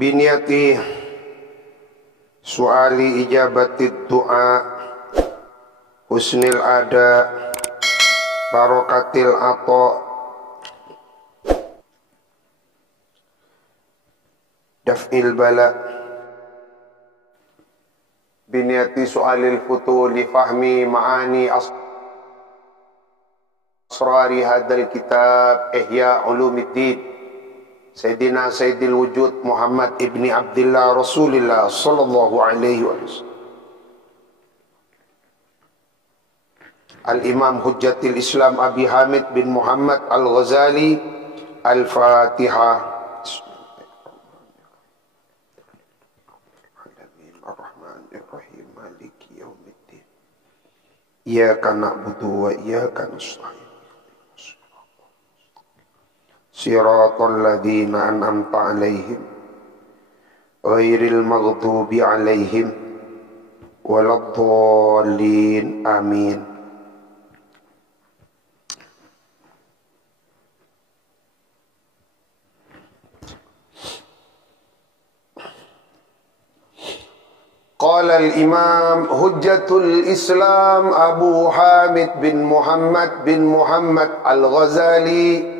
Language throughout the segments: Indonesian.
biniyati suali ijabatid du'a husnil ada barokatil ato daf'il bala biniyati sualil futuli fahmi ma'ani asrari hadal kitab ihya ulumiddin Sayyidina Sayyidil Wujud Muhammad ibni Abdillah Rasulillah sallallahu alaihi wasallam Al-Imam Hujjatil Islam Abi Hamid bin Muhammad Al-Ghazali Al-Fatihah. Ar-Rahmanir-Rahim Maliki Yaumiddin Iyyaka na'budu wa iyyaka nasta'in Siratal ladzina an'amta 'alaihim ghairil maghdubi 'alaihim waladdallin. Amin. Qala al-Imam Hujjatul Islam Abu Hamid bin Muhammad Al-Ghazali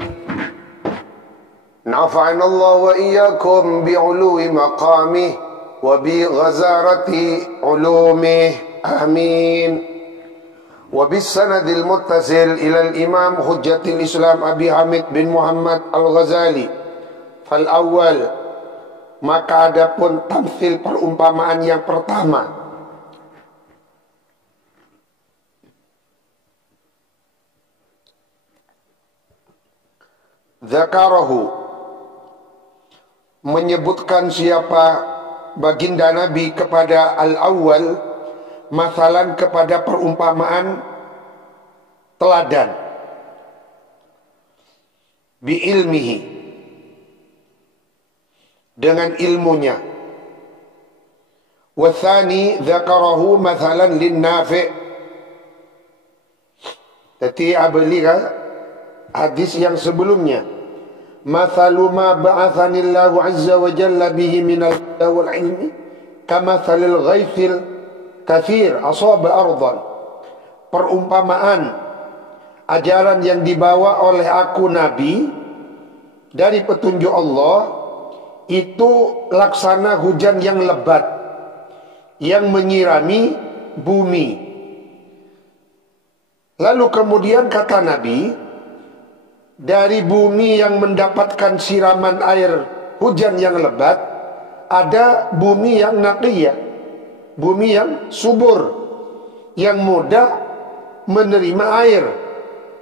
nafa'ana Allah wa iyyakum bi'ului maqamih wa bi ghazarati ulumih. Amin. Wa bis sanadil muttasil ila al-Imam Hujjatul Islam Abi Hamid bin Muhammad Al-Ghazali. Fal awal, maka adapun tamthil perumpamaan yang pertama, zakarahu, menyebutkan siapa baginda Nabi kepada al-awwal, masalan kepada perumpamaan teladan, bi ilmihi, dengan ilmunya. Wathani zakarahu masalan lin nafi'. Tadi abaliga hadis yang sebelumnya, mathalu ma ba'athanillahu azza wa jalla bihi minal huda wal ilmi kamathalil ghaithil kathir asaba ardan. Perumpamaan ajaran yang dibawa oleh aku Nabi dari petunjuk Allah itu laksana hujan yang lebat yang menyirami bumi. Lalu kemudian kata Nabi, dari bumi yang mendapatkan siraman air hujan yang lebat, ada bumi yang naqiyah, bumi yang subur, yang mudah menerima air,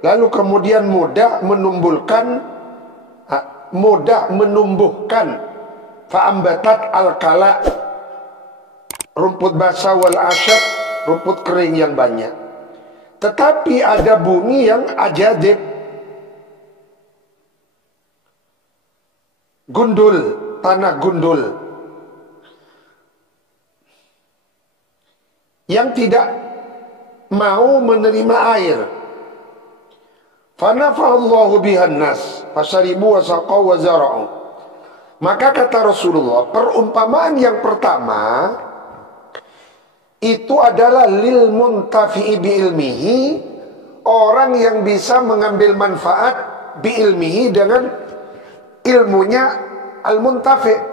lalu kemudian mudah menumbuhkan fa'ambatat al-kala, rumput basah wal asyab, rumput kering yang banyak. Tetapi ada bumi yang ajadib, gundul, tanah gundul, yang tidak mau menerima air. Fanafa'allahu bihan nas fasaribu wa saqaw wa zara'u. Maka kata Rasulullah, perumpamaan yang pertama itu adalah lil muntafi'i bi ilmihi, orang yang bisa mengambil manfaat bi ilmihi dengan ilmunya al-muntafi'.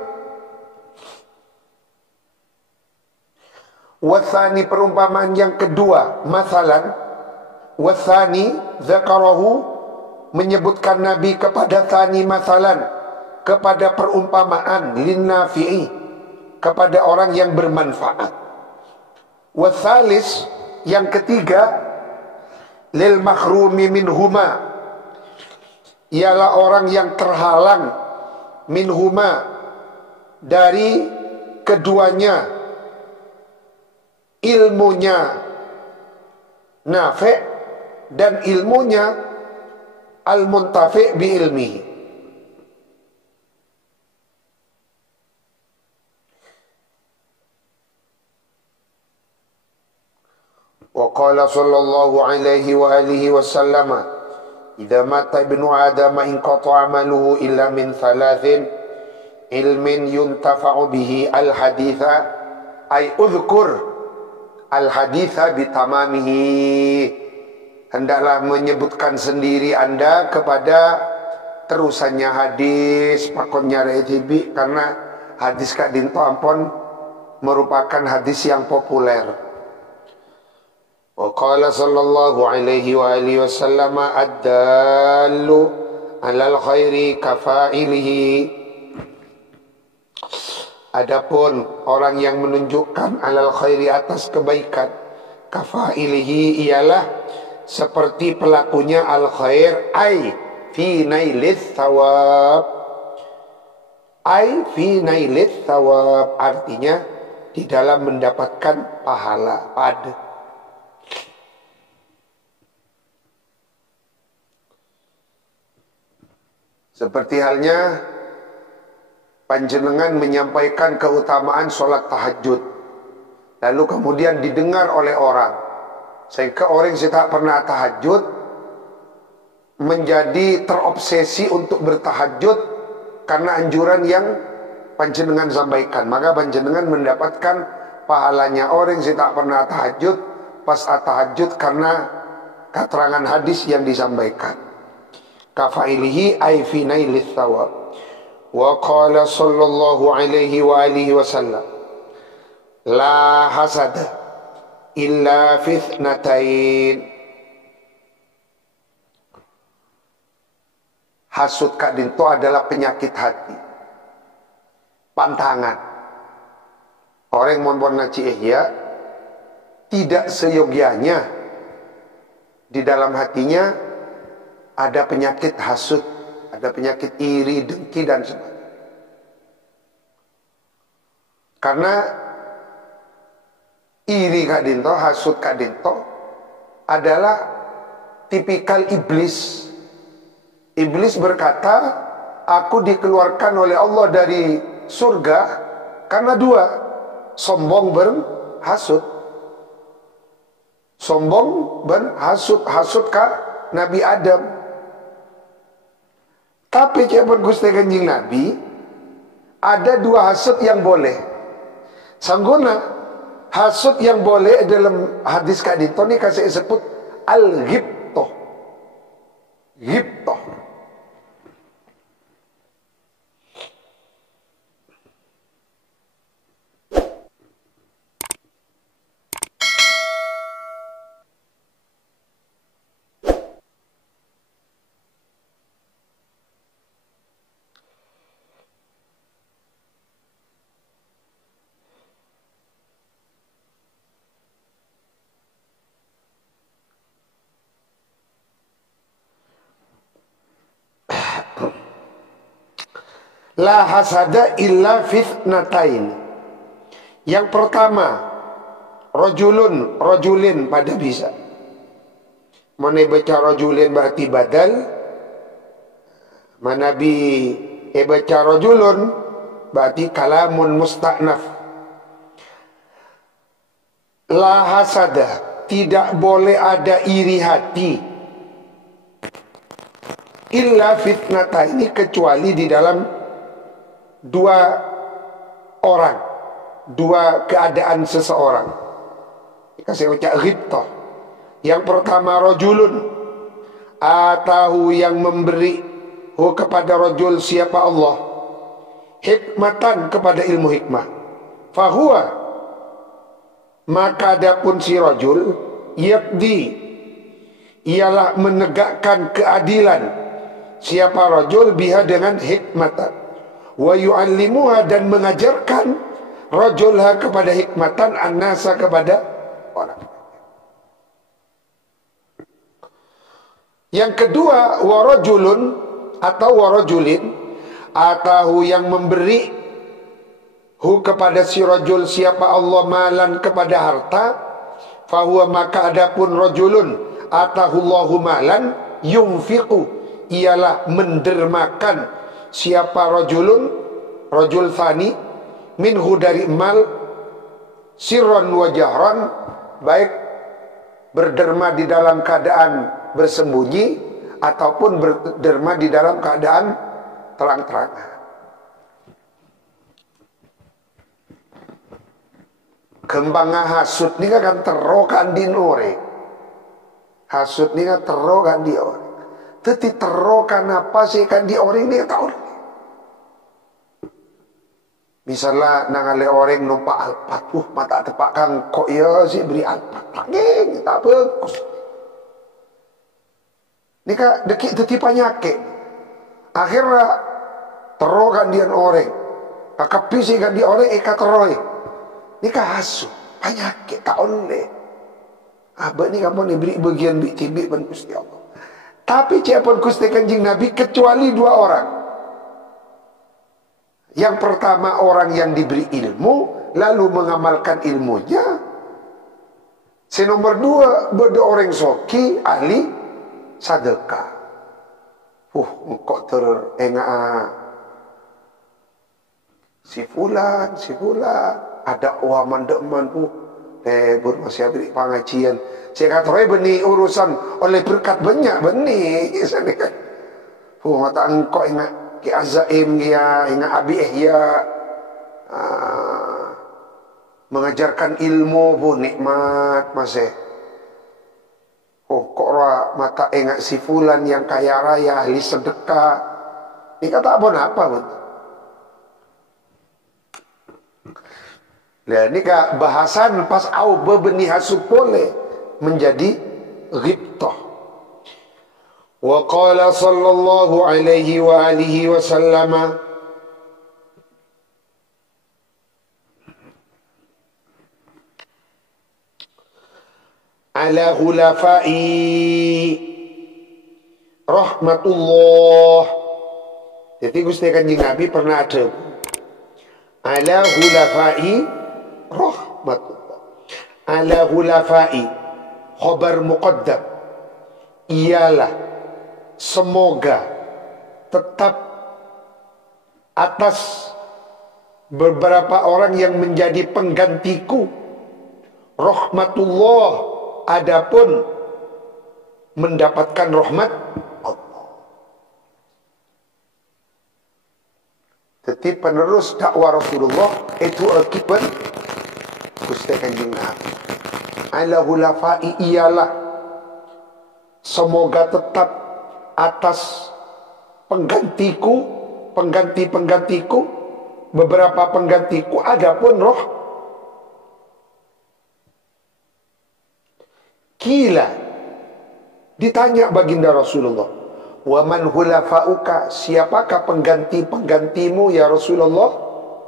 Wathani, perumpamaan yang kedua, masalan, wathani zakarahu, menyebutkan Nabi kepada thani masalan, kepada perumpamaan linnafi'i, kepada orang yang bermanfaat. Wathalis, yang ketiga, lil makhrumi minhuma, ialah orang yang terhalang minhuma, dari keduanya, ilmunya nafi' dan ilmunya al-muntafi' bi ilmihi. Wa qala sallallahu alaihi wa alihi wasallam, idza mata ibnu adam in qata'a amaluhu illa min thalathin ilmin yuntafa'u bihi al-haditha ay udhkur al-haditha bitamamihi. Hendaklah menyebutkan sendiri Anda kepada terusannya hadis pakonnya retibi, karena hadis Kak Dinto ampun merupakan hadis yang populer. Wa qala sallallahu alaihi wa alihi wasallam ad-dallu 'alal khairi kafa'ilihi. Adapun orang yang menunjukkan 'alal khairi atas kebaikan, kafa'ilihi ialah seperti pelakunya al khair, ai fi nailith thawab. Ai fi nailith thawab artinya di dalam mendapatkan pahala pada. Seperti halnya panjenengan menyampaikan keutamaan sholat tahajud, lalu kemudian didengar oleh orang, sehingga orang yang tak pernah tahajud menjadi terobsesi untuk bertahajud karena anjuran yang panjenengan sampaikan. Maka panjenengan mendapatkan pahalanya orang yang tak pernah tahajud pas tahajud karena keterangan hadis yang disampaikan. Kafailihi ay fi nailith thawab. Wa qala sallallahu alaihi wa alihi wasallam la hasada illa fitnatain. Hasud Kak Dinto adalah penyakit hati, pantangan. Orang yang ngaji ihya tidak seyogianya di dalam hatinya ada penyakit hasud, ada penyakit iri, dengki dan sebagainya. Karena iri Kak Dinto, hasud Kak Dinto adalah tipikal iblis. Iblis berkata, aku dikeluarkan oleh Allah dari surga karena dua, sombong berhasud. Sombong berhasud, hasud Kak Nabi Adam. Tapi cewek Gusti Kanjeng Nabi ada dua hasud yang boleh. Sangguna hasud yang boleh dalam hadis Kak Dinto ini kasih sebut al-ghibtoh. Ghibtoh. La hasada illa fitnatain. Yang pertama, rojulin pada bisa. Mana baca rojulin berarti badal. Mana baca rojulun berarti kalamun musta'naf. La hasada, tidak boleh ada iri hati illa fitnatain, kecuali di dalam dua orang, dua keadaan seseorang. Kasih ucap ghibtah. Yang pertama rojulun, atahu yang memberi kepada rojul siapa Allah, hikmatan kepada ilmu hikmah, fahuwa maka adapun si rojul yaqdi ialah menegakkan keadilan siapa rojul biha dengan hikmatan, wa yu'allimuha dan mengajarkan rajulha kepada hikmatan, annasa kepada orang. Yang kedua warajulun atau warajulin, atahu yang memberi kepada si rajul siapa Allah malan kepada harta, fahuwa maka adapun rajulun atahu Allahu malan yunfiqu ialah mendermakan siapa rajulun, rajul thani, minhu dari mal, sirran wa jahran, baik berderma di dalam keadaan bersembunyi ataupun berderma di dalam keadaan terang-terangan. kembang hasud ni kan terokan di nore. Hasud ni kan terokan di orang. Teti terokan apa sih kan di orang ni tahu. Misalnya nangale orang numpak alpat, mata tepak kang kok ya sih beri alpat, lagi tak bagus. Ni kan dekik teti penyakit. Akhirnya terokan dia orang, kakak pisi kan di orang eka teroi. Ni kan hasud, penyakit tak oleh. Abah ni kamu ni beri bagian bik tibik pan Gusti Allah. Tapi ciapun Gusti Kanjeng Nabi kecuali dua orang. Yang pertama orang yang diberi ilmu lalu mengamalkan ilmunya. Nomor dua beda orang soki ahli sedekah. Kok terengah si fulan ada waman deman masih beri pengajian. Saya kata beni urusan oleh berkat banyak beni. Mata engkau ingat Ki Azaim ya, ingat Abi Ihya mengajarkan ilmu pun nikmat masih. Kok mata ingat si fulan yang kaya raya ahli sedekah. Ini kata apa pun. Nah, ini kak bahasan pas au bebenih hasud boleh menjadi ghibtah. Wa qala sallallahu alaihi wa alihi wasallam ala khulafai rahmatullah. Jadi Gusti Kanjeng Nabi pernah ada ala khulafai rahmatullah. Ala khulafai khabar muqaddam ialah semoga tetap atas beberapa orang yang menjadi penggantiku rahmatullah, adapun mendapatkan rahmat Allah. Jadi penerus dakwah Rasulullah itu akibat Gusti Kanjeng Nabi. Ala hulafai ialah semoga tetap atas penggantiku, pengganti-penggantiku, beberapa penggantiku, adapun roh. Kila ditanya baginda Rasulullah, wa man hulafauka, siapakah pengganti-penggantimu ya Rasulullah?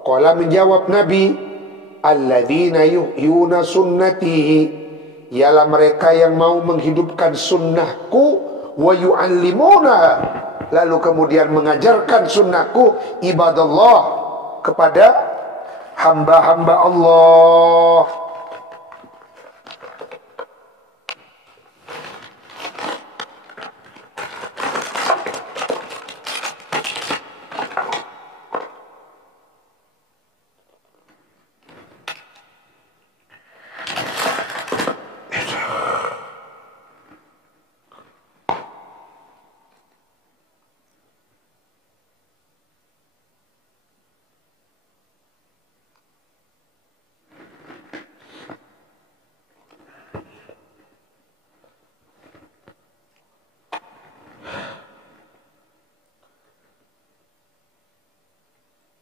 Qala menjawab Nabi, alladzina yuhyuna sunnatihi, ialah mereka yang mau menghidupkan sunnahku, wa yu'allimuna, lalu kemudian mengajarkan sunnahku, ibadallah, kepada hamba-hamba Allah.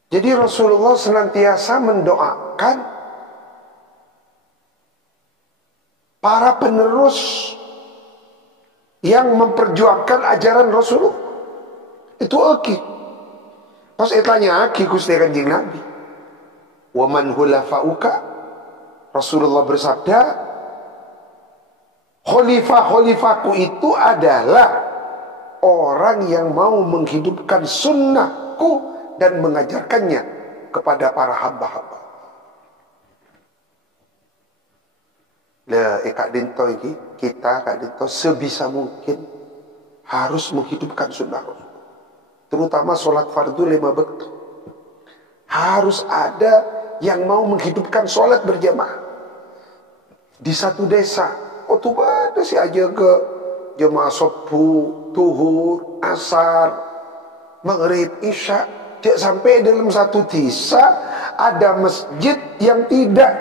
Jadi Rasulullah senantiasa mendoakan para penerus yang memperjuangkan ajaran Rasulullah. Itu aki. Pas tanya aki Gusti Kanjeng Nabi, wa man hulafauka, Rasulullah bersabda, khalifah-khalifahku itu adalah orang yang mau menghidupkan sunnahku dan mengajarkannya kepada para hamba-hamba. Lah, Kak Dinto ini, kita Kak Dinto sebisa mungkin harus menghidupkan sunnah Rasul. Terutama sholat fardu 5 waktu. Harus ada yang mau menghidupkan sholat berjamaah. Di satu desa, tuh ada sih aja ke jemaah subuh, tuhur, asar, maghrib, isya. Sampai dalam satu desa ada masjid yang tidak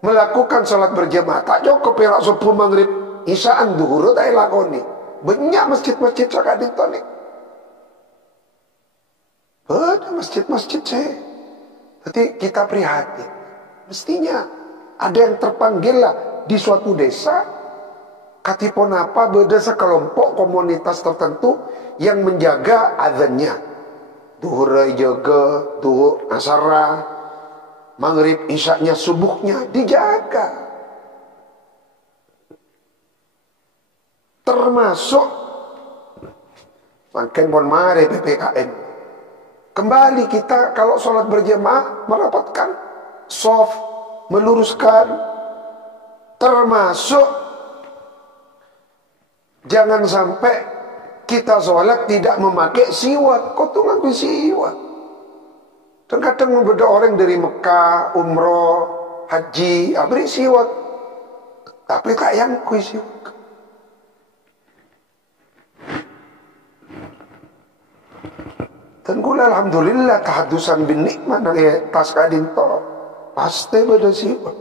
melakukan salat berjamaah tak cukup perak subuh maghrib isaan duhur tak lakoni. Banyak masjid-masjid cakap di ni. Ada masjid-masjid saya. Jadi kita prihatin. Mestinya ada yang terpanggil lah di suatu desa, katipun apa berdesa kelompok komunitas tertentu yang menjaga azannya. Duhur jaga, duhur asara, maghrib isyaknya, subuhnya dijaga. Termasuk makin pun mari PPKM. Kembali kita kalau sholat berjamaah merapatkan soft, meluruskan. Termasuk jangan sampai kita sholat tidak memakai siwak. Kau tuh ngambil siwak. Dan kadang beberapa orang dari Mekah, umroh, haji, beri siwak. Tapi tak yang kui siwak. Dan kula alhamdulillah tahadusan bin nikmah dari tas kadin to pasti beda siwak.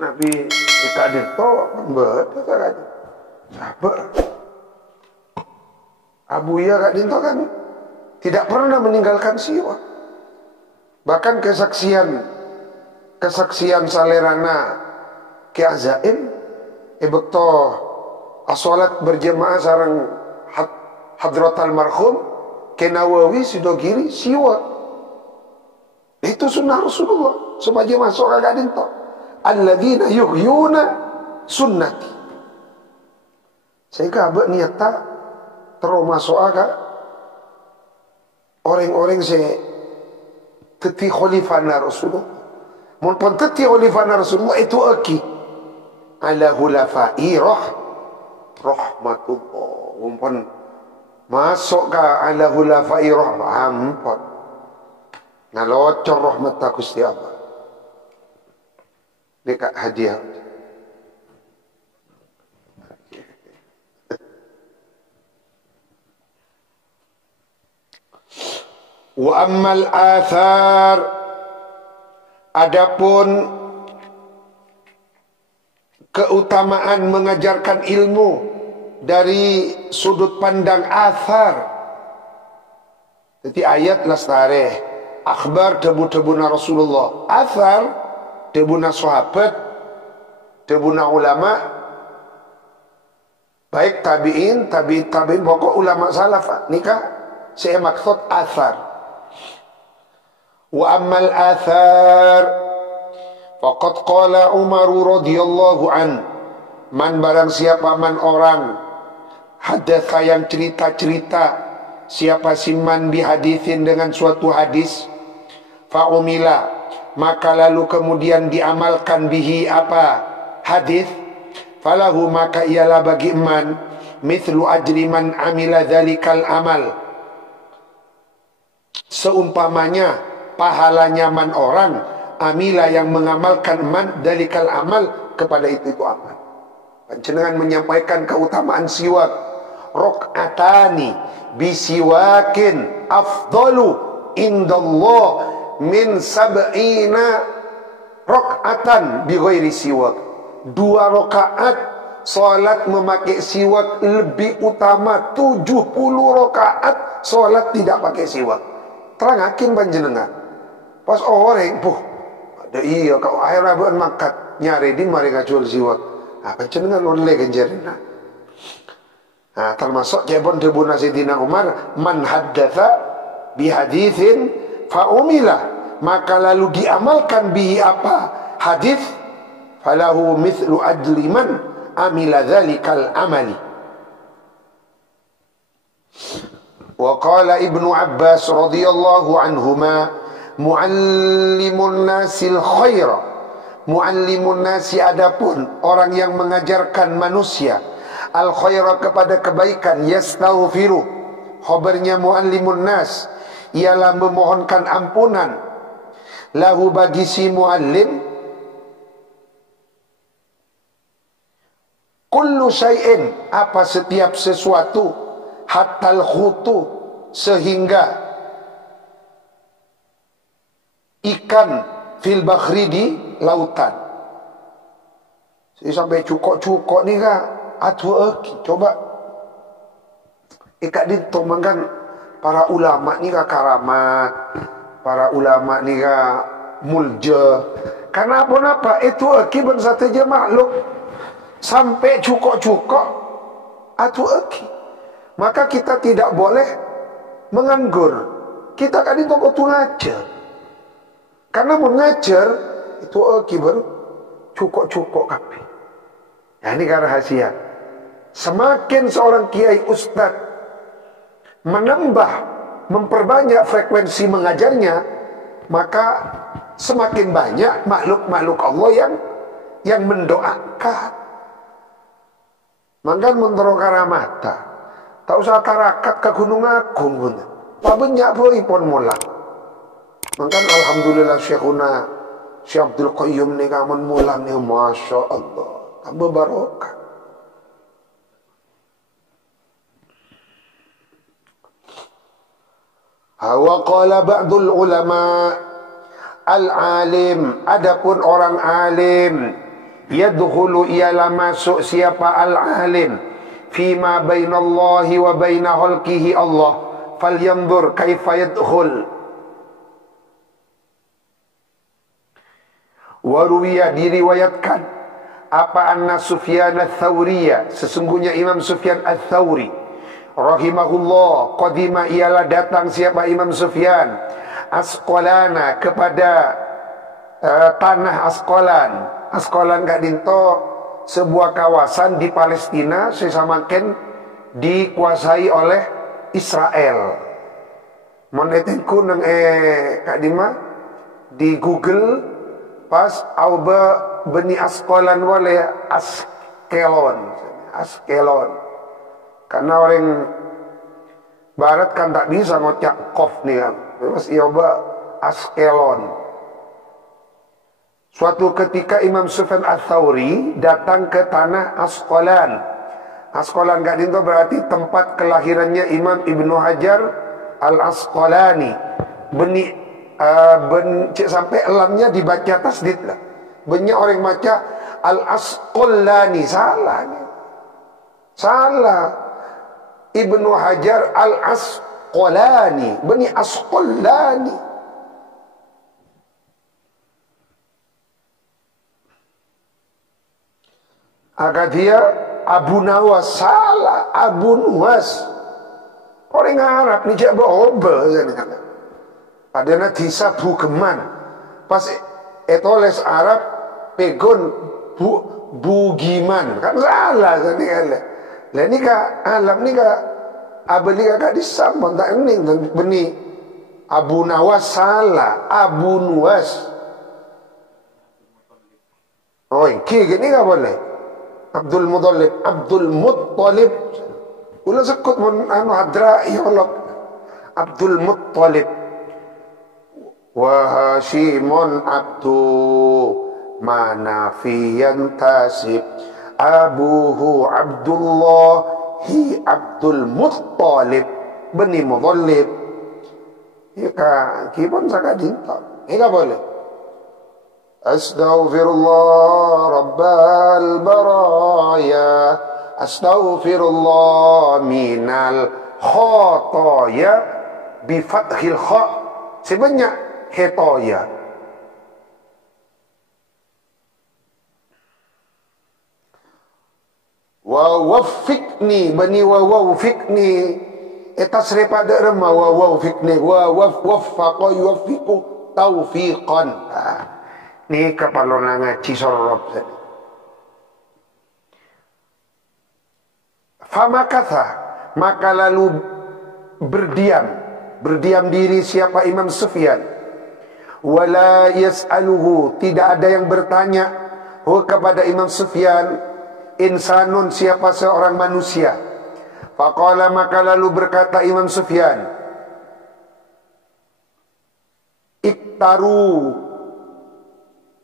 Nabi kadin to beda kadin. Sabar. Abu Ya kadin to kan tidak pernah meninggalkan siwak. Bahkan kesaksian salerana Ki Azaim ibekto asolat berjamaah sarang hadratal marhum Ki Nawawi Sidogiri siwak. Itu sunnah Rasulullah sebagai masuk agak dinto. Alladzina yuhyuna sunnati. Sehingga abad niat tak terus masuk agak orang-orang saya teti khalifana Rasulullah. Mun teti khalifana Rasulullah itu aki ala hulafai rahmatullah. Mumpun masuk ke ala hulafai rahmatullah. Ngalocor rahmat Gusti Allah. Dekat hadiah. Wa ammal athar, adapun keutamaan mengajarkan ilmu dari sudut pandang athar. Jadi ayat lastare akhbar tebu-tebuna Rasulullah, athar tebuna sahabat, tebuna ulama, baik tabi'in, tabi'in pokok ulama salaf. Nikah saya maksud athar. Wa ammal athar faqad qala Umar radhiyallahu an, man barang siapa man orang hadatha yang cerita-cerita, siapa siman bihadithin dengan suatu hadis, fa'umila maka lalu kemudian diamalkan bihi apa hadis, falahu maka ialah bagi man mithlu ajri man amila dzalikal amal, seumpamanya pahalanya man orang amila yang mengamalkan man dalikal amal kepada itu amal. Panjenengan menyampaikan keutamaan siwak, rokatani bisiwakin afdalu indallah min sab'ina rokatan bi ghairi siwak. 2 rakaat salat memakai siwak lebih utama 70 rakaat salat tidak pakai siwak. Terangakin panjenengan. Pas orang, ada iya kau air abuan makat nyari di mari ngacul siwak. Apa cenengan oleh kenjarina. Nah, termasuk jebon tebuna Sayyidina Umar, man haddatha bihadithin fa'umila, maka lalu diamalkan bihi apa hadis, falahu mithlu ajli man amila dzalikal amali. Wa qala Ibnu Abbas radhiyallahu anhuma, muallimun nasil khaira, muallimun nasi adapun orang yang mengajarkan manusia al khaira kepada kebaikan, yastaghfiru, khabarnya muallimun nas ialah memohonkan ampunan, lahu bagi si muallim, kullu syai'in apa setiap sesuatu, hatal khutu sehingga ikan fil bakhri di lautan. Jadi sampai cukok-cukok ni kak atu coba ikat dinto mangkan para ulama ni kak karamat, para ulama ni kak mulja. Karena apa itu akibat saja makhluk sampai cukok-cukok atu maka kita tidak boleh menganggur. Kita kan itu kok ngajar. Karena mau ngajar itu akibat cukok-cukok kapi. Ya ini kan rahasia. Semakin seorang kiai ustad menambah, memperbanyak frekuensi mengajarnya, maka semakin banyak makhluk-makhluk Allah yang mendoakan. Mangkan mentero karamata. Tak usah tarakat ke Gunung Agung pun. Pak banyak pun mulak. Mangkan alhamdulillah Syekhuna Syekh Abdul Qayyum ni kaman mulang ni masya Allah. Tambah barokah. Wa qala ba'dul ulama al-alim, adapun orang alim, yadkhulu ialah masuk siapa al-alim fima bainallahi wa baina khalqihi Allah, falyanzur kaifa yadkhul. Wa ruwiya, diriwayatkan apa anna Sufyan ats-Tsauriyya, sesungguhnya Imam Sufyan ats-Tsauri rahimahullah, qadima ialah datang siapa Imam Sufyan Asqalana kepada tanah Asqalan. Asqalan gak dinto sebuah kawasan di Palestina sesamaken dikuasai oleh Israel. Monetinku nang kak Dima di Google pas auba Bani Asqalan wale Askelon. Karena orang barat kan tak bisa ngocak kof nih kan. Mas ioba Askelon. Suatu ketika Imam Sufyan ats-Tsauri datang ke tanah Asqalan. Asqalan gak dinto berarti tempat kelahirannya Imam Ibnu Hajar Al-Asqalani. Cik sampai lamnya dibaca tasdid lah. Banyak orang baca Al-Asqalani, salah nih. Salah. Ibnu Hajar Al-Asqalani, Bani Asqalani. Agak dia Abu Nawas, salah, Abu Nuwas. Orang Arab ni cak berobel kan. Ada disa Bugeman. Pas etoles Arab pegon Bugiman. Kan salah kan ni kan. Lah ni ka alam ni ka abeli ka disambon tak ening beni Abu Nawas, salah, Abu Nuwas. Oh, iki gini ka boleh. Abdul Muttalib. Ulah sekut mun anu hadra iolog. Abdul Muttalib. Wa Hashimun Abdu Manafiyan Tasib. Abuhu Abdullahi Abdul Muttalib Bani Mudallib. Ika kipon saka dinta. Ika boleh. Astaghfirullah Rabbal baraya, astaghfirullah minal khotoya bifathil kha. Sebanyak khetoya. Wa waffiqni bani wa waffiqni etas repada rema wa waffiqni wa waffaqa yuwaffiqu taufiqan. Ni kapalon ngaji sorop tadi. Famakatha, maka lalu berdiam diri siapa Imam Sufyan. Wala yas'aluhu, tidak ada yang bertanya kepada Imam Sufyan. Insanun, siapa seorang manusia. Faqala, maka lalu berkata Imam Sufyan,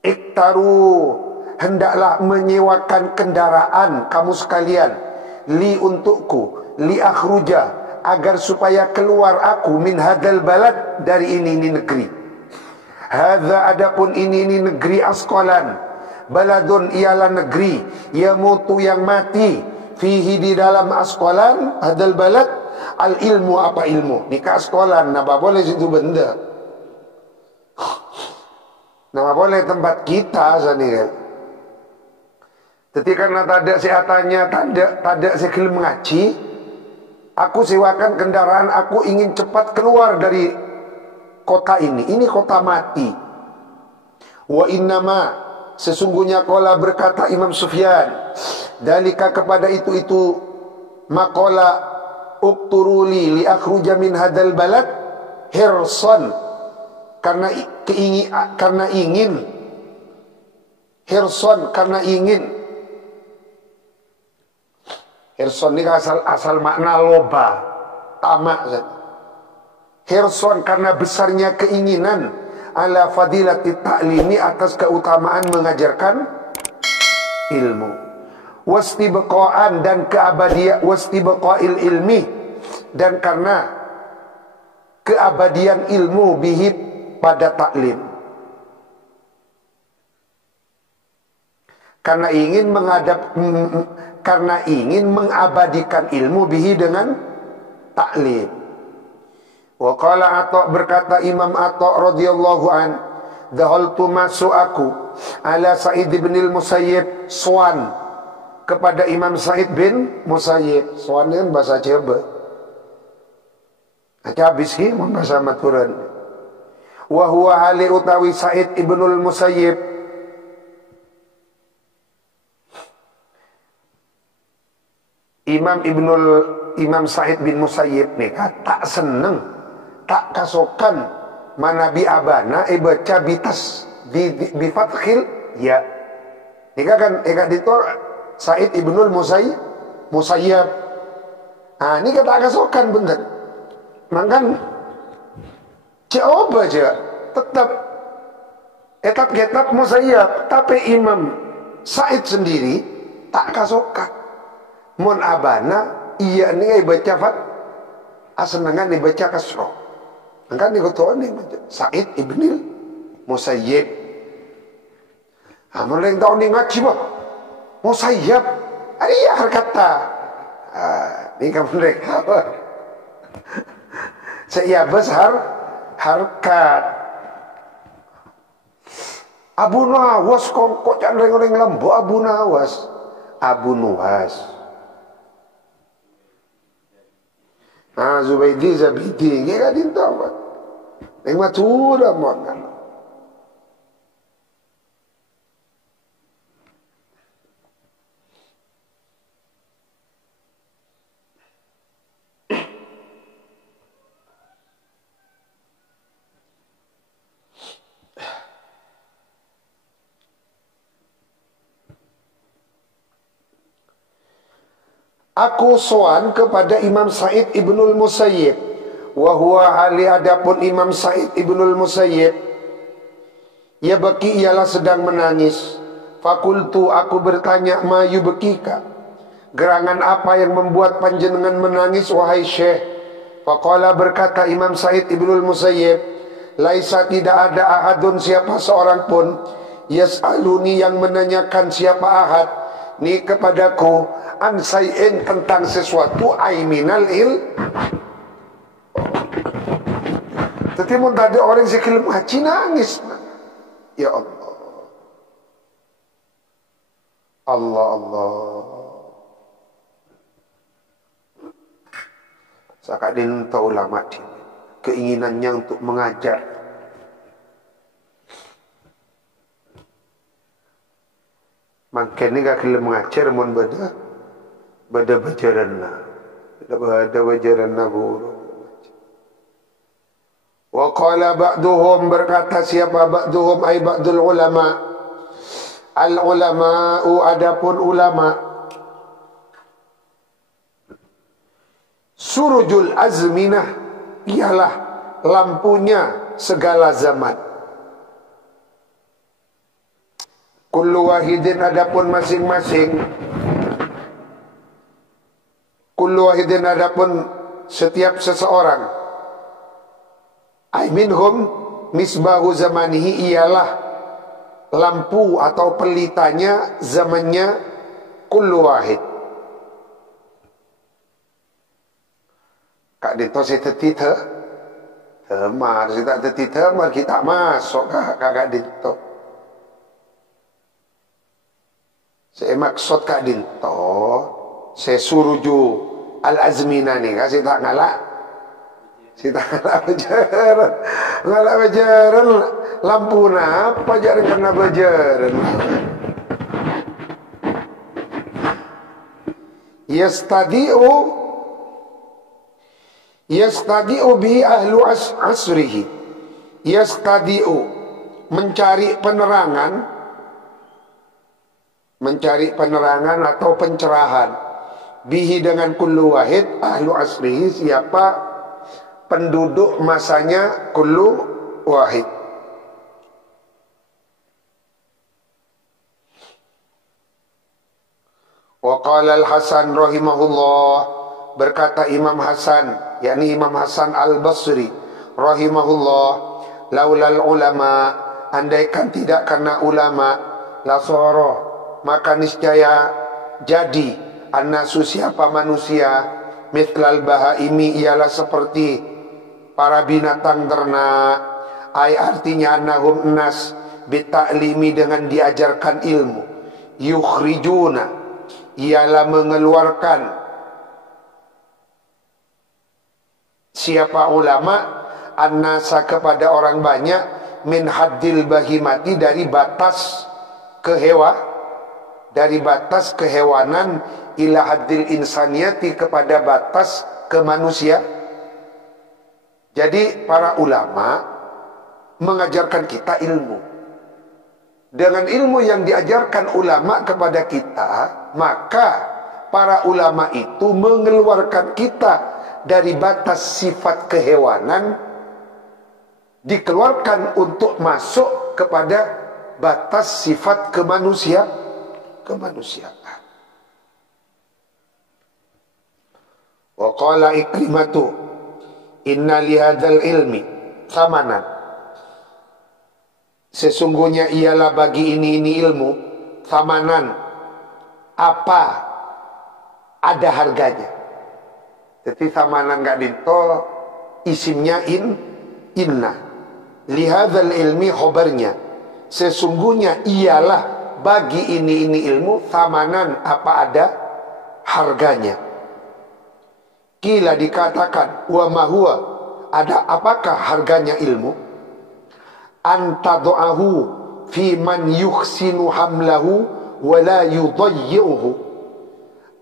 Iktaru, hendaklah menyewakan kendaraan kamu sekalian, li untukku, li akhruja, agar supaya keluar aku min hadal balad, dari ini negeri. Hadza, adapun ini negeri, Asqalan, baladun ialah negeri, yamutu yang mati, fihi di dalam Asqalan, hadal balad, al ilmu apa ilmu. Nikah Asqalan, napa boleh situ benda. Napa boleh tempat kita sani kan. Jadi karena tak ada sehatannya, tak ada sekil mengaji, aku sewakan kendaraan, aku ingin cepat keluar dari kota ini. Ini kota mati. Wa innama, sesungguhnya qala, berkata Imam Sufyan, dalika, kepada itu maqala ukturuli li akhruja min hadal balad hirsan, karena ingin hirsan, karena ingin. Hirson ini asal makna loba, tamak. Hirson karena besarnya keinginan, ala fadilati ta'limi, atas keutamaan mengajarkan ilmu. Wastibqa'an, dan keabadian, wastibqa'il ilmi, dan karena keabadian ilmu, bihi, pada taklim. Karena ingin mengabadikan ilmu, bihi, dengan taklim. Wa qala Atha, berkata Imam Atha radhiyallahu an, dhahaltu, masuk aku, ala Sa'id bin al-Musayyib, swan, kepada Imam Sa'id bin Musayyib. Swan ini bahasa Jawa. Habis ini bahasa Maturan. Wa huwa hali utawi Sa'id ibnul Musayyib, Imam Sa'id bin Musayyib nih tak seneng, tak kasokan manabi abana baca bitas bi fathil ya. Nika kan itu Sa'id ibnul Musayyib. Ah ini tak kasokan bener. Mangkan coba aja tetap kitab Musayyib, tapi Imam Sa'id sendiri tak kasokan. Mun abana iya ni baca fat asenangan ni baca kasroh. Angkan ni kotoan ni Sa'id ibnil Musayyib. Amun leng tahu ni ngaji bah Musayyib. Ari ya kata. Ni kamu leng. Saya besar harkat. Abu Nawas kok jangan reng-reng lembo Abu Nawas. Abu Nuwas. Zubaidi Zabidi nggak kadin tahu yang matura mau kan. Aku soan kepada Imam Sa'id ibnul Musayyib, wa huwa hali, adapun Imam Sa'id ibnul Musayyib, ya baki, ialah sedang menangis. Fakultu, aku bertanya, ma yubkika, gerangan apa yang membuat panjenengan menangis wahai Syekh? Faqala, berkata Imam Sa'id ibnul Musayyib, laisa, tidak ada ahadun, siapa seorang pun, yas'aluni, yang menanyakan siapa ahad ni kepadaku, an say'in, tentang sesuatu, aiminal Tapi mun tadi orang sekil haji nangis. Ya Allah. Allah. Sakadin tahu ulama keinginannya untuk mengajar. Makin ni gak kira mengajar mun beda bajaran lah. Beda bajaran lah guru. Wa qala ba'duhum, berkata siapa ba'duhum ay ba'dul ulama. Al ulama'u, adapun ulama. Surujul azminah, ialah lampunya segala zaman. Kullu wahidin, adapun masing-masing. Kullu wahidin, adapun setiap seseorang. Ai minhum misbahu zamanihi, ialah lampu atau pelitanya zamannya kullu wahid. Kak dito si tetite temar, si tak tetite temar kita masuk kak dito. Saya maksud kak dito, saya suruju al-azmina nih, kasih tak ngalak. Si tak ngalak bajaran. Ngalak bajaran. Lampu apa jaran kena bajaran. Yastadi'u bihi ahlu asrihi. Yastadi'u, mencari penerangan atau pencerahan. Bihi dengan kullu wahid, ahlu asrihi, siapa penduduk masanya kullu wahid. Wa qala al-Hasan rahimahullah, berkata Imam Hasan, yakni Imam Hasan al-Basri rahimahullah, laulal ulama, andaikan tidak karena ulama, la soroh, maka niscaya jadi annasu, siapa manusia, mithlal bahaimi, ialah seperti para binatang ternak. Ay, artinya annahum nas bita'limi, dengan diajarkan ilmu, yukhrijuna, ialah mengeluarkan, siapa ulama, annasa, kepada orang banyak, min haddil bahimati, dari batas kehewanan, ila haddil insaniyati, kepada batas kemanusia. Jadi para ulama mengajarkan kita ilmu. Dengan ilmu yang diajarkan ulama kepada kita, maka para ulama itu mengeluarkan kita dari batas sifat kehewanan, dikeluarkan untuk masuk kepada batas sifat kemanusiaan. Wa qala Ikrimatu, inna lihadzal ilmi thamanan, sesungguhnya ialah bagi ini ilmu, thamanan, apa, ada harganya. Jadi thamanan gak dito, isimnya inna. Lihadzal ilmi khobarnya, sesungguhnya ialah bagi ini ilmu, thamanan, apa, ada harganya. Kila, dikatakan, wa ma huwa, ada apakah harganya ilmu? Antadu'ahu fi man yukhsinu hamlahu wa la yudayyi'uhu.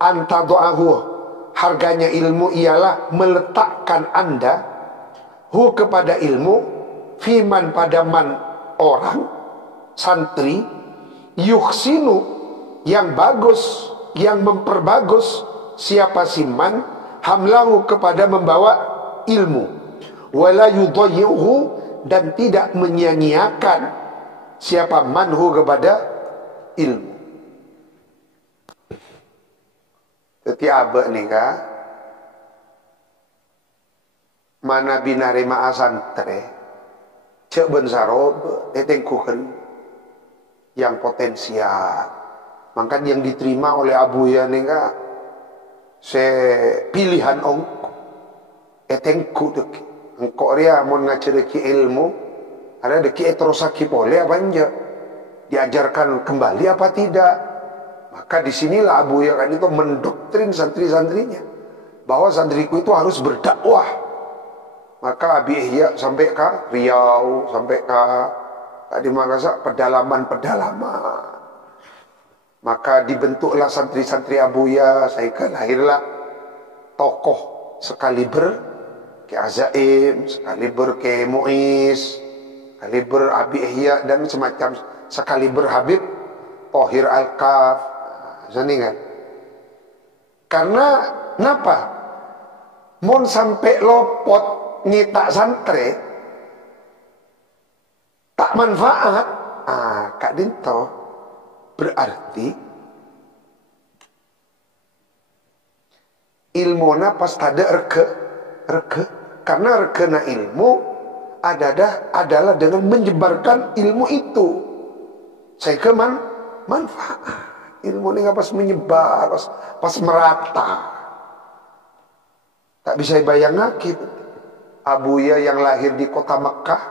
Antadu'ahu, harganya ilmu ialah meletakkan anda, hu, kepada ilmu, fi man, pada man, orang, santri, yukhsinu, yang bagus, yang memperbagus, siapa si man, hamlahu, kepada membawa ilmu, wala yudayyi'uhu, dan tidak menyia-nyiakan siapa manhu, kepada ilmu. Jadi abek nih kak, mana binari ma asantre, cek bensarob, etengkuken yang potensial. Maka yang diterima oleh Abu Ya nih kak, pilihan ongko, etengku deki. Engkau ria mau ngaceriki ilmu, ada deki eterosaki boleh apa enggak, diajarkan kembali apa tidak. Maka disinilah Abu Ya kan itu mendoktrin santri-santrinya bahwa santriku itu harus berdakwah. Maka Abi Ihya sampai ke Riau, sampai ke di Makassar, pedalaman. Maka dibentuklah santri-santri Abu Ya, sehingga lahirlah tokoh sekaliber ke Azaim, sekaliber ke Muiz, sekaliber Abi Ihya, dan semacam sekaliber Habib Thohir Al-Kaf. Kan? Karena kenapa? Mon sampai lopot ngitak santre tak manfaat. Kak Dinto, berarti ilmu na pas tada rege. Karena regena ilmu adalah dengan menyebarkan ilmu itu. Sehingga manfaat. Ilmu ini pas menyebar, pas merata. Tak bisa bayangkan Abuya yang lahir di kota Mekah,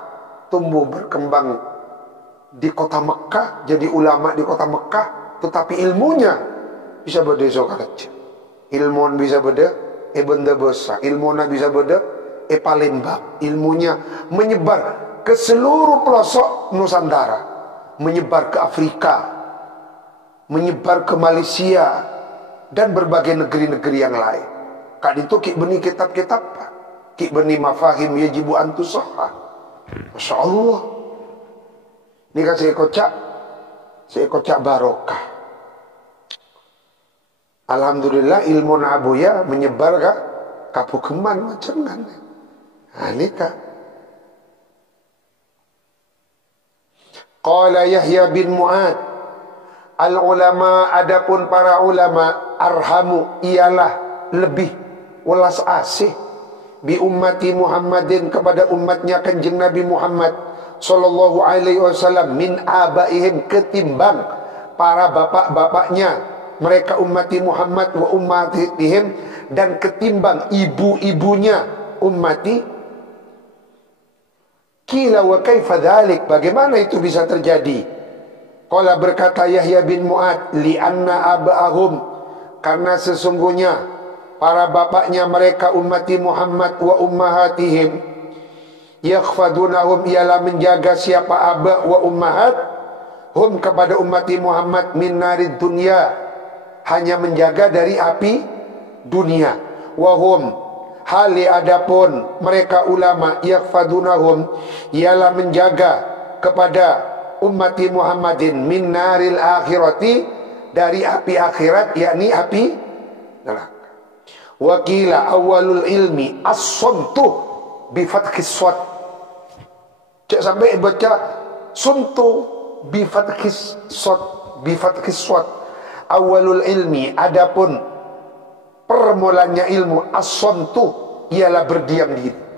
tumbuh berkembang di kota Mekah, jadi ulama di kota Mekah, tetapi ilmunya bisa beda Sokareja. Ilmuan bisa beda benda besar. Ilmunya bisa beda Palembang. Ilmunya menyebar ke seluruh pelosok Nusantara, menyebar ke Afrika, menyebar ke Malaysia dan berbagai negeri-negeri yang lain. Kak itu ki beni kitab-kitab, ki beni mafahim yajibu antusahha. Masya Allah. Ini kan saya kocak barokah. Alhamdulillah ilmu Abuya menyebar ke Kapukeman macam kan. Nah, ini kak. Qala Yahya bin Mu'ad, al ulama, adapun para ulama, arhamu ialah lebih welas asih bi ummati Muhammadin kepada umatnya kanjeng Nabi Muhammad sallallahu alaihi wasallam min abaihim ketimbang para bapak-bapaknya mereka ummati Muhammad wa ummatihim dan ketimbang ibu-ibunya ummati. Kila wa kaifa dzalik, bagaimana itu bisa terjadi? Qala berkata Yahya bin Mu'ad, li'anna aba'ahum, karena sesungguhnya para bapaknya mereka ummati Muhammad wa ummahatihim yakhfadunahum, ialah menjaga siapa aba wa ummahat hum kepada ummati Muhammad min narid dunya, hanya menjaga dari api dunia. Wahum hali adapun mereka ulama yakhfadunahum, ialah menjaga kepada ummati Muhammadin min naril akhirati, dari api akhirat, yakni api neraka. Wakila awalul ilmi as-sumtu bi fathis shad. Cek sampai baca sumtu bi fathis shad, bi fathis shad. Awalul ilmi, adapun permulanya ilmu, as-sumtu ialah berdiam diri.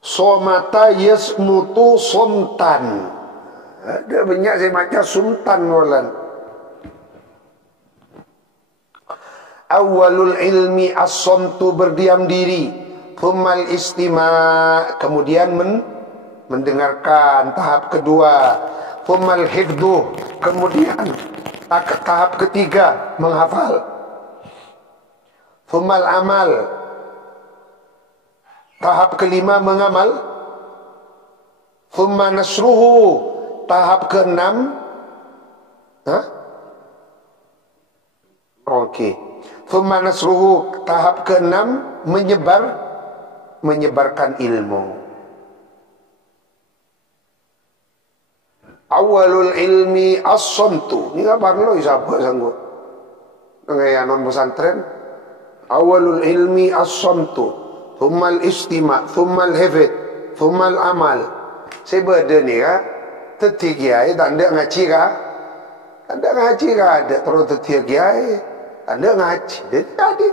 Somata yasmutu somtan. Ada banyak saya baca sumtan walan. Awalul ilmi as-somtu, berdiam diri. Thummal istima', kemudian mendengarkan, tahap kedua. Thummal hifdu, kemudian tahap ketiga menghafal. Thummal amal, tahap kelima mengamal. Thumma nasruhu, tahap keenam. Okey. Thumma nasruhu, tahap keenam menyebarkan ilmu. Awalul ilmi as-samtu. Ini kabar lo siapa sanggup? Ngayanon pesantren. Awalul ilmi as-samtu. Thummal istima', thummal hifd, thummal amal. Sebeda ni ka, tetigiai tanda ngaji ka. Tanda ngaji ka ada terus tetigiai, tanda ngaji. Jadi tadi.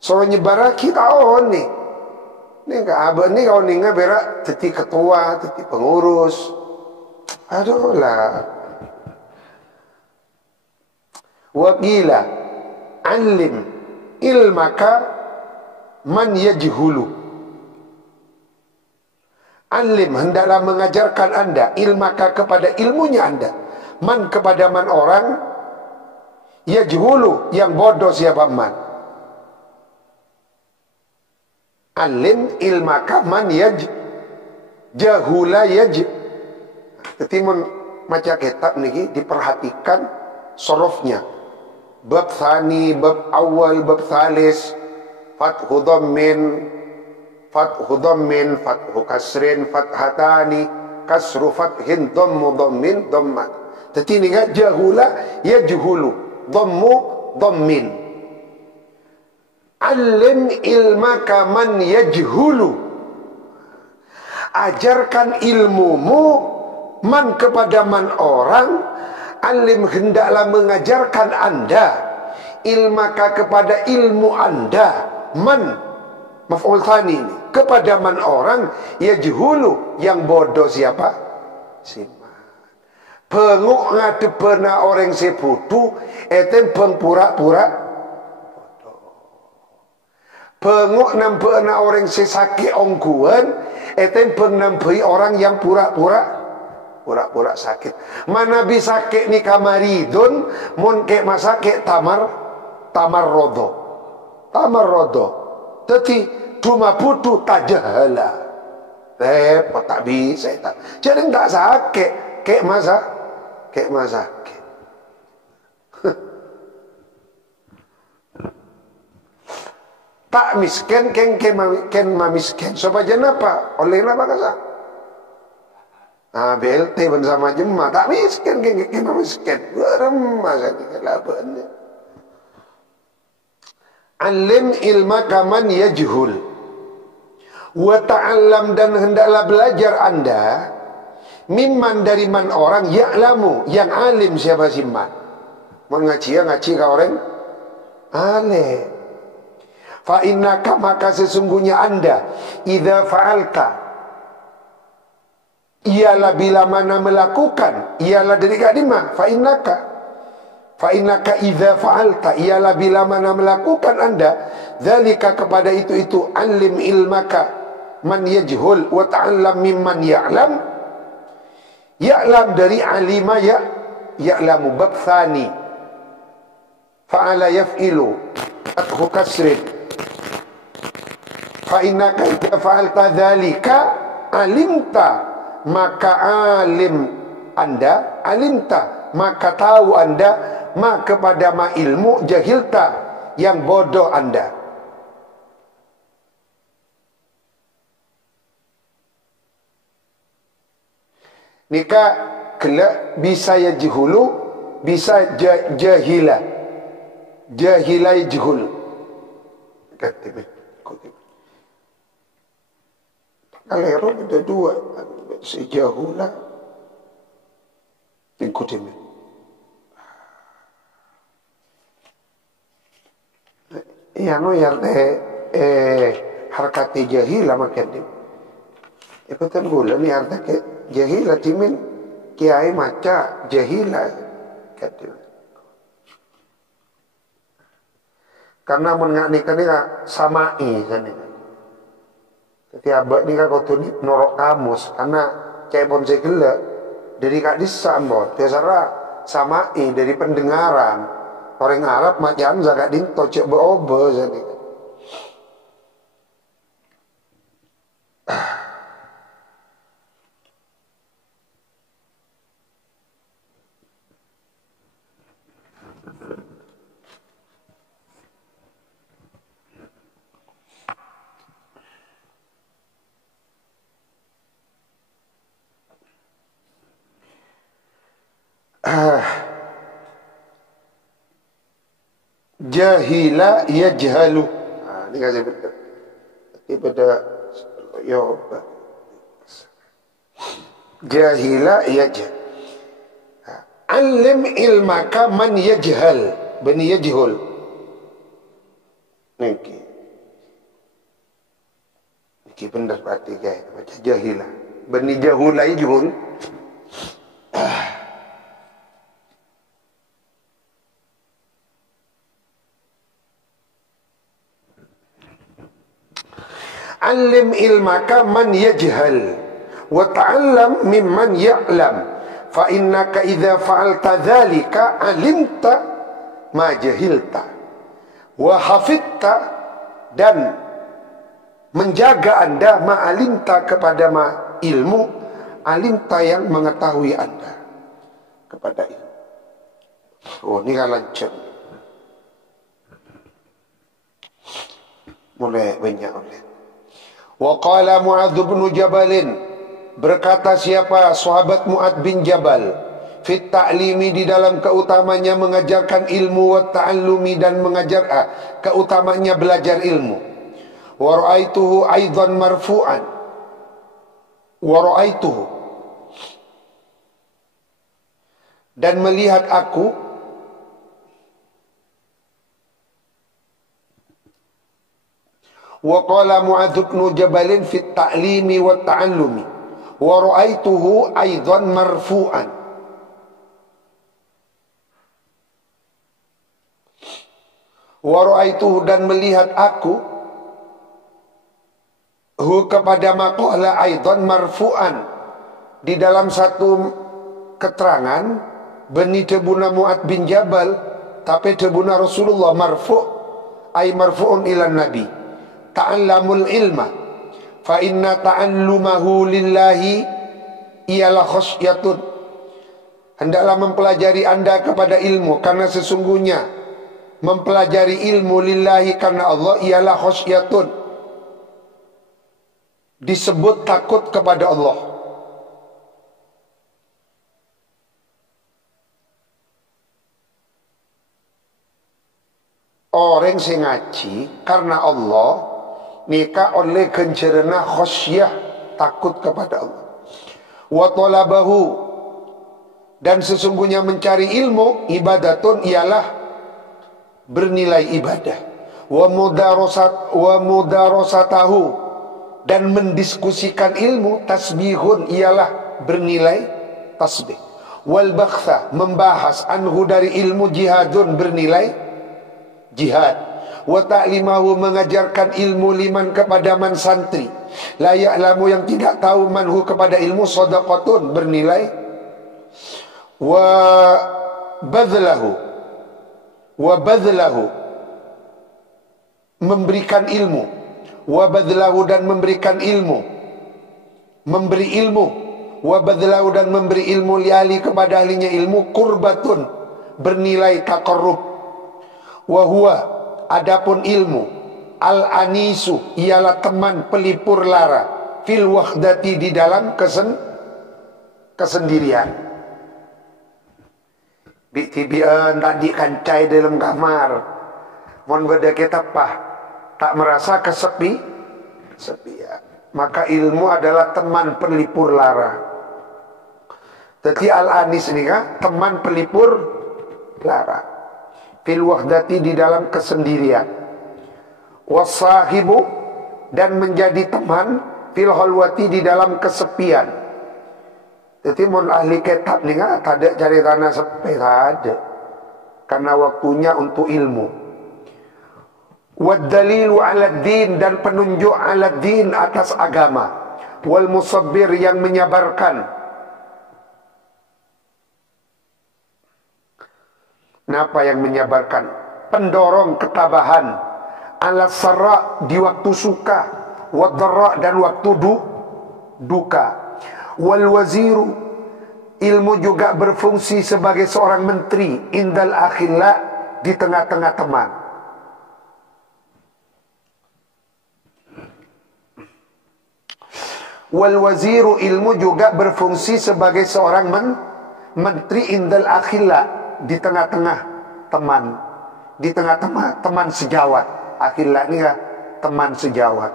So nyebara kita ni. Ni ka abah ni kau ni berak teti ketua, teti pengurus. Aduh lah. Waqila alim ilmaka man yajhulu. Alim, hendaklah mengajarkan anda ilmaka kepada ilmunya anda. Man kepada man orang Yajhulu, yang bodoh siapa man. Alim ilmaka man jahula ketimun maca kitab niki diperhatikan sorofnya. Bab thani, bab awal, bab thalis, fathu dhammin, fathu kasrin, fathatani, kasru fathin, dhammu dhammin, dhammat. Jadi ini kan jahula yajhulu, dhammu dhammin. Alim ilmaka man yajhulu, ajarkan ilmumu man kepada man orang. Alim hendaklah mengajarkan anda, ilmaka kepada ilmu anda, man maf'ul thani ini, kepada man orang, yajhulu, yang bodoh siapa? Si man. Penguk ngadepena orang seputu etem pengpura-pura bodoh. Penguk nampena orang sesakit ongkuan etem pengnampai orang yang pura-pura sakit. Mana bisa sakit ni kamaridun, mun ke masakit tamar rodo. Teti cuma putu tajahala. Tak bisa tak. Jadi tak sakit, kek masa sakit. Tak miskin ken mamiskin. Supaya apa? Oleh apa kasa? BLT bersama jemaah tak miskin kena miskin beremas kelabannya. Alim ilmaka man yajhul wa ta'allam, dan hendaklah belajar anda mimman dari man orang ya'lamu, yang alim siapa si man. Ngaji ke orang alim. Fa innaka, maka sesungguhnya anda, idza fa'alta, ialah bila mana melakukan, ialah dari kadima fa innaka idza fa'alta, ialah bila mana melakukan anda, zalika, kepada itu alim ilmaka man yajhul wa ta'allam mimman ya'lam. Ya'lam dari alima ya'lamu, bab thani, fa'ala yaf'ilu, fathu kasrin. Fa innaka idza fa'alta zalika alimta, maka alim anda, alimta, maka tahu anda, ma kepada ma ilmu, jahilta, yang bodoh anda. Nika kelak bisa yajhulu, bisa jahila, yajhul. Kalau ada dua, sejahula ikutin. Yang harkati jahila makan dia. Betul gula ni arti ke jahila timin kiai maca jahila kata. Karena menganikkan ni samai sana. Setiap abad ni kau tu ni norok kamus, karena cek pon segala dari kak disambut, terserah samai dari pendengaran orang Arab macam zakat dinto cek beroba sana. Jahila yajhalu. Ini kasih betul. Ini pada jahila yajhal. Alim ilmaka man yajhal, bani yajhul. Niki benar berarti kayak macam jahila. Bani jahula yajhul. Alim ilmaka man yajhal wa ta'allam mimman ya'lam fa innaka idza fa'alta dhalika alimta ma jahilta, wa hafidta, dan menjaga Anda ma alimta kepada ma ilmu, alimta yang mengetahui Anda kepada ilmu. Oh, ini kan lancar. Mulai banyak oleh. Wa qala Mu'adz bin Jabal, berkata siapa? Sahabat Mu'adz bin Jabal, fit ta'limi, di dalam keutamanya mengajarkan ilmu, wa ta'allumi, dan mengajar keutamanya belajar ilmu. Wa ra'aituhu aidan marfu'an, wa ra'aituhu, dan melihat aku, wa qala Mu'adz bin Jabal fit ta'limi wa ta'allumi wa ra'aituhu aidan marfu'an. Wa ra'aituhu, dan melihat aku, hu kepada maqala aidan marfu'an, di dalam satu keterangan beni tebuna Mu'adz bin Jabal, tapi tebuna Rasulullah marfu', ay marfu'un ila nabi. Ta'allamul ilma fa inna ta'allumahu lillahi ialah khasyatun, hendaklah mempelajari Anda kepada ilmu, karena sesungguhnya mempelajari ilmu lillahi karena Allah ialah khasyatun, disebut takut kepada Allah. Orang yang ngaji karena Allah nikah oleh kencerna khasyah, takut kepada Allah. Wa talabahu, dan sesungguhnya mencari ilmu ibadatun ialah bernilai ibadah. Wa mudarasatahu, dan mendiskusikan ilmu tasbihun ialah bernilai tasbih. Wal bakhtha, membahas anhu dari ilmu jihadun, bernilai jihad. Wa ta'limahu, mengajarkan ilmu liman kepada man santri, la ya'lamu, yang tidak tahu, manhu kepada ilmu, sadaqatun, bernilai. Wa badlahu, memberikan ilmu. Wa badlahu, dan memberikan ilmu, memberi ilmu. Wa badlahu, dan memberi ilmu liali kepada ahlinya ilmu, qurbatun, bernilai taqarrub. Wa huwa, adapun ilmu, al-anisu, ialah teman pelipur lara, fil wahdati, di dalam kesendirian. Bitibian tadi kancai dalam kamar, mon beda kita tak merasa kesepian. Maka ilmu adalah teman pelipur lara. Jadi al-anis ini kan teman pelipur lara, fil wahdati, di dalam kesendirian. Wasahibu, dan menjadi teman, fil halwati, di dalam kesepian. Jadi mun ahli kitab ni kan tak ada cari tanah sepi, tak ada, karena waktunya untuk ilmu. Wad dalilu ala din, dan penunjuk ala din, atas agama. Wal musabbir, yang menyabarkan. Kenapa yang menyabarkan? Pendorong ketabahan. Ala sarra, di waktu suka. Wad dharra, dan waktu duka. Wal waziru, ilmu juga berfungsi sebagai seorang menteri, indal akhilla, di tengah-tengah teman. Wal waziru, ilmu juga berfungsi sebagai seorang menteri, indal akhilla, di tengah-tengah teman, di tengah-tengah teman sejawat. Akhilla ini kan teman sejawat.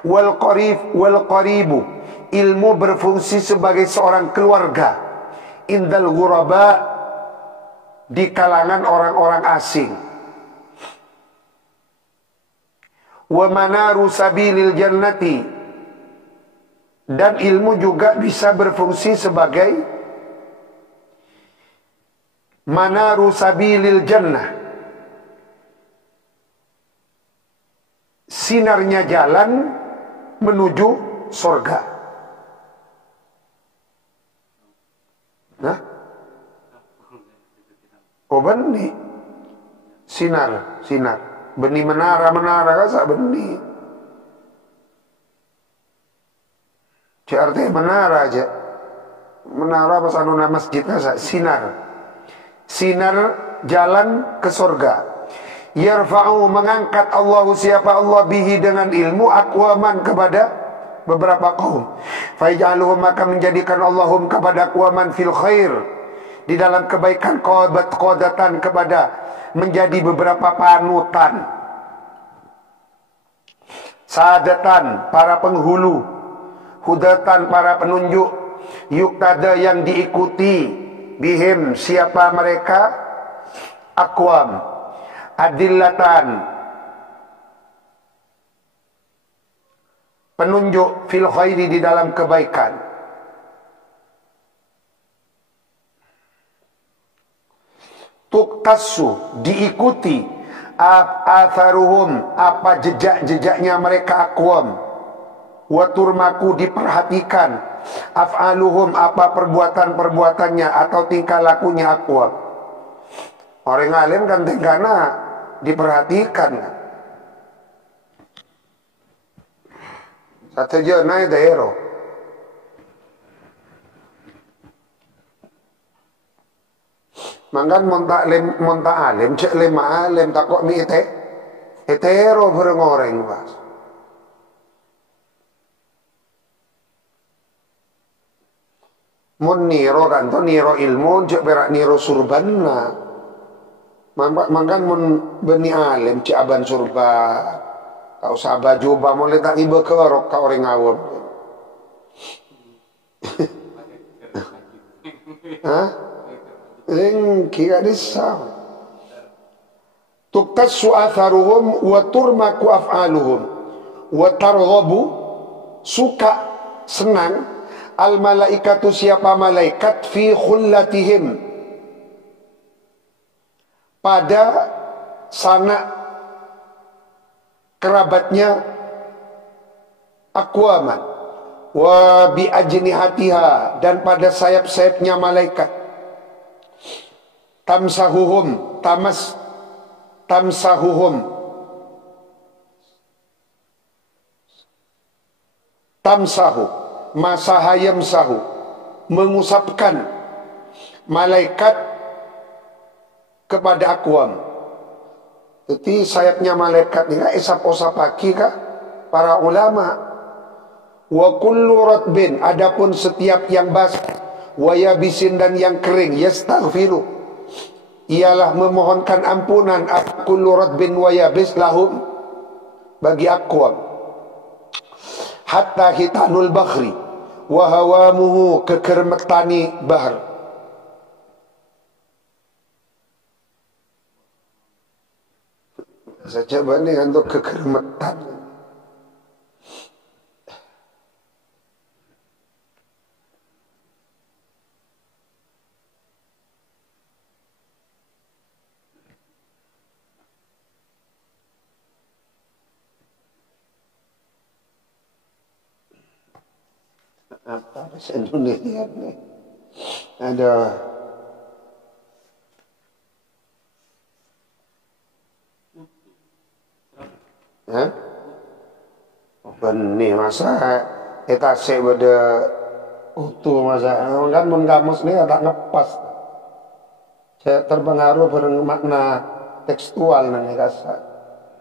Wal qaribu, ilmu berfungsi sebagai seorang keluarga, indal ghuraba, di kalangan orang-orang asing. Wa manaru sabilil jannati, dan ilmu juga bisa berfungsi sebagai manaru sabilil jannah, sinarnya jalan menuju surga. Nah, oh benih Sinar, sinar. Benih menara kan sak benih. CRT menara aja. Menara pas anu nama masjid kan sak sinar. Sinar jalan ke surga. Yarfa'u mengangkat Allah siapa Allah bihi dengan ilmu aqwaman kepada beberapa kaum. Faijaluhum maka menjadikan Allahum kepada aqwaman fil khair di dalam kebaikan qadatan kepada menjadi beberapa panutan. Sadatan para penghulu, hudatan para penunjuk, yuktada yang diikuti, bihim siapa mereka, aqwam, adillatan penunjuk fil khairi di dalam kebaikan. Tuktasu diikuti atharuhum apa jejak-jejaknya mereka aqwam. Wa turmaku diperhatikan af'aluhum apa perbuatan-perbuatannya atau tingkah lakunya aqwam. Orang alim kan tingkahnya diperhatikan. Satu jenai daerah. Mangkan monta alim cek lima alim takok mi etero berengoreng pas. Mun niro kan to niro ilmu cek berak niro surbanna. Mangkan mun beni alim cek aban surba. Kau usah baju ba mulai tak iba kerok kau orang awam. Hah? Kira disam. Tuktasu atharuhum wa turmaku af'aluhum wa targhabu suka senang al malaikatu siapa malaikat fi khullatihim pada sanak kerabatnya aqwaman wa bi ajnihatiha dan pada sayap-sayapnya malaikat. Tamsahuhum tamsahuhum tamsahu masahayam sahu mengusapkan malaikat kepada aqwam. Jadi sayapnya malaikat ini isap-usapaki kah para ulama. Wa kullu ratbin adapun setiap yang basah wa yabisin dan yang kering yastaghfiru ialah memohonkan ampunan kullu ratbin wa yabis lahum bagi aqwam hatta hitanul bakhri wa hawamuhu kekermetani bahar. Saya coba nih untuk kekermetan. Apa bahasa Indonesia nih? Ada benih masa etase pada utuh masa kan mun kamus nih tak ngepas. Saya terpengaruh bareng makna tekstual nang kasar.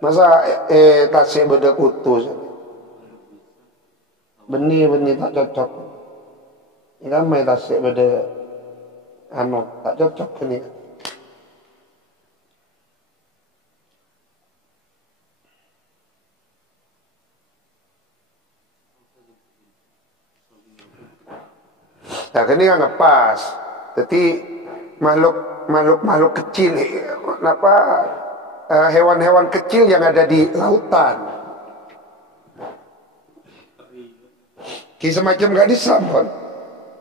Masa etase pada utuh. Benih tak cocok. Ini kan main tasik pada tak cocok ini. Nah, ini kan ngepas. Jadi makhluk kecil, kenapa hewan-hewan kecil yang ada di lautan. Ki semacam gak disam kan?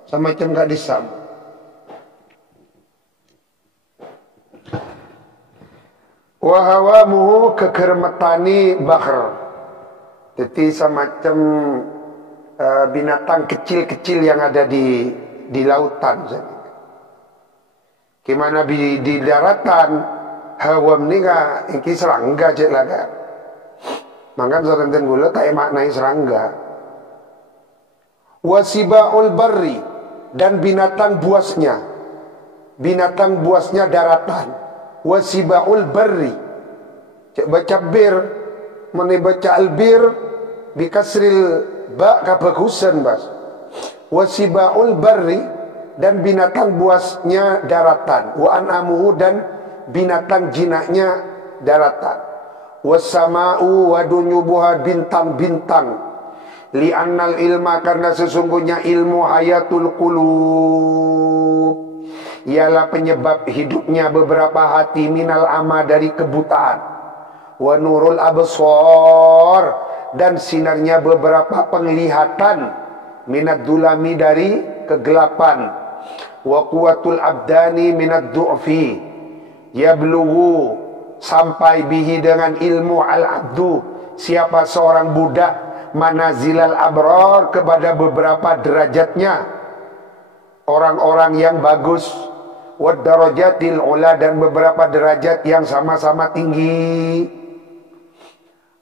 Semacam gak disam. Wa hawamuhu kekermetani bahr. Jadi semacam binatang kecil-kecil yang ada di lautan. Gimana di daratan Hawam ni ka iki serangga cek lah kan. Makan serenten gula tak maknai serangga. Wasibaul barri, dan binatang buasnya. Binatang buasnya daratan. Wasibaul barri. Cek baca bir, mana baca albir bikasril ba ka bagusan bas. Wasibaul barri, dan binatang buasnya daratan. Wa an'amuhu, dan binatang jinaknya daratan. Wassama'u wa dunyubuha, bintang-bintang. Li'annal ilma, karena sesungguhnya ilmu hayatul qulub, ialah penyebab hidupnya beberapa hati, minal ama, dari kebutaan. Wa nurul absar, dan sinarnya beberapa penglihatan, minad dulami, dari kegelapan. Wa quwwatul abdani minad du'fi, yablughu, sampai bihi, dengan ilmu al-abdu, siapa seorang budak, manazilal abrar, kepada beberapa derajatnya orang-orang yang bagus. Wad darajatil ula, dan beberapa derajat yang sama-sama tinggi.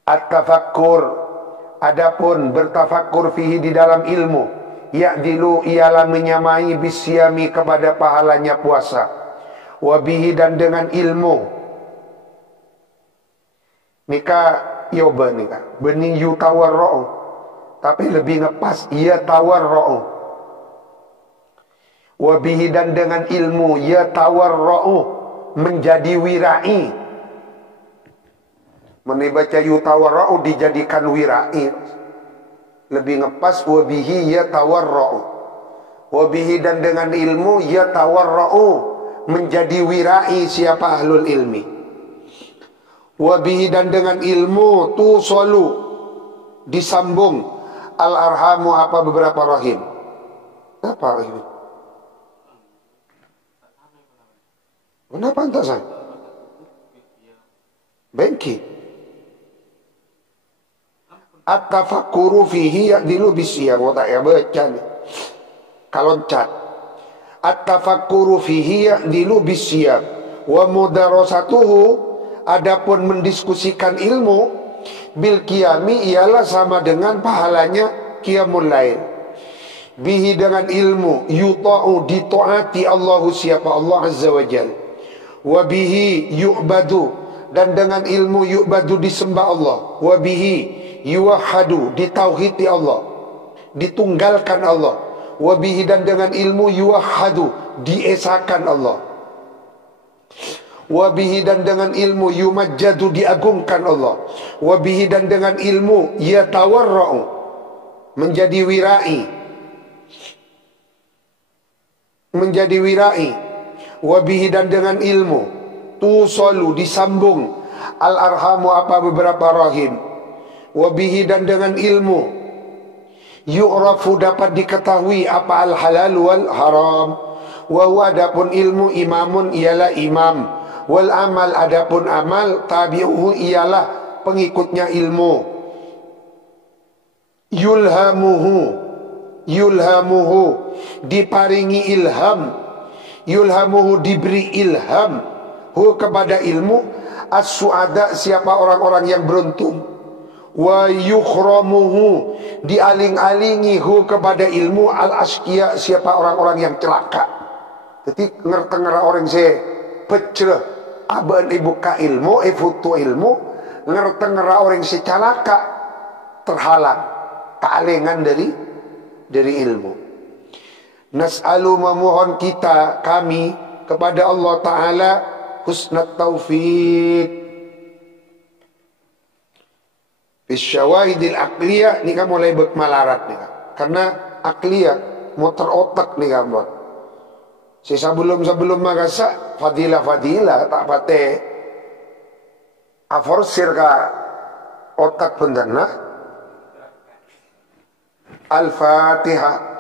At-tafakkur, adapun bertafakkur fihi, di dalam ilmu, ya'dilu, ialah menyamai bisyami, kepada pahalanya puasa. Wabihi, dan dengan ilmu nikah yoba nikah benih yu tawarra'u, tapi lebih ngepas ya tawarra'u. Wabihi, dan dengan ilmu ya tawarra'u, menjadi wirai. Menibaca yu tawarra'u dijadikan wirai, lebih ngepas wabihi ya tawarra'u. Wabihi, dan dengan ilmu ya tawarra'u, menjadi wirai siapa ahlul ilmi. Wabihi, dan dengan ilmu tu solu, disambung al-arhamu, apa beberapa rahim. Apa ini? Kenapa entah saya? Bengki. At-tafakkuru fihi ya'dilu bisyam. Oh tak ya baca nih. Kaloncat. At-tafakkuru fihi ya'dilu bisyam. Wa mudarasatuhu, adapun mendiskusikan ilmu, bil qiyami, ialah sama dengan pahalanya qiyamul lail. Bihi, dengan ilmu, yuta'u, ditaati Allahu, siapa Allah azza wa jal. Wa bihi yu'badu, dan dengan ilmu yu'badu, disembah Allah. Wa bihi yuwahhadu, ditauhidi Allah, ditunggalkan Allah. Wa bihi, dan dengan ilmu yuwahhadu, diesakan Allah. Wabihi, dan dengan ilmu yumajjadu, diagungkan Allah. Wabihi, dan dengan ilmu yatawarra'u, menjadi wirai, menjadi wirai. Wabihi, dan dengan ilmu tusalu, disambung al-arhamu, apa beberapa rahim. Wabihi, dan dengan ilmu yu'rafu, dapat diketahui apa al-halal wal haram. Wa huwa, adapun ilmu, imamun, ialah imam. Wal amal, adapun amal, tabi'uhu, ialah pengikutnya ilmu. Yulhamuhu, yulhamuhu, diparingi ilham. Yulhamuhu, diberi ilham. Hu, kepada ilmu. As-su'ada, siapa orang-orang yang beruntung. Wa yukhramuhu, dialing-alingi, hu, kepada ilmu. Al-asqiya, siapa orang-orang yang celaka. Jadi ngerti-ngerti orang saya pecah aban ibu ka ilmu, futu ilmu, ngerti-ngerti orang si celaka, terhalang, kealengan dari ilmu. Nas'alu, memohon kita, kami, kepada Allah Ta'ala husnat taufiq bisyawahidil akliyah. Ini kan mulai bermalarat nih kan, karena akliyah motor otak nih kan buat sebelum magasa fadilah tak pate aforsir ka otak pendana. Al-Fatihah.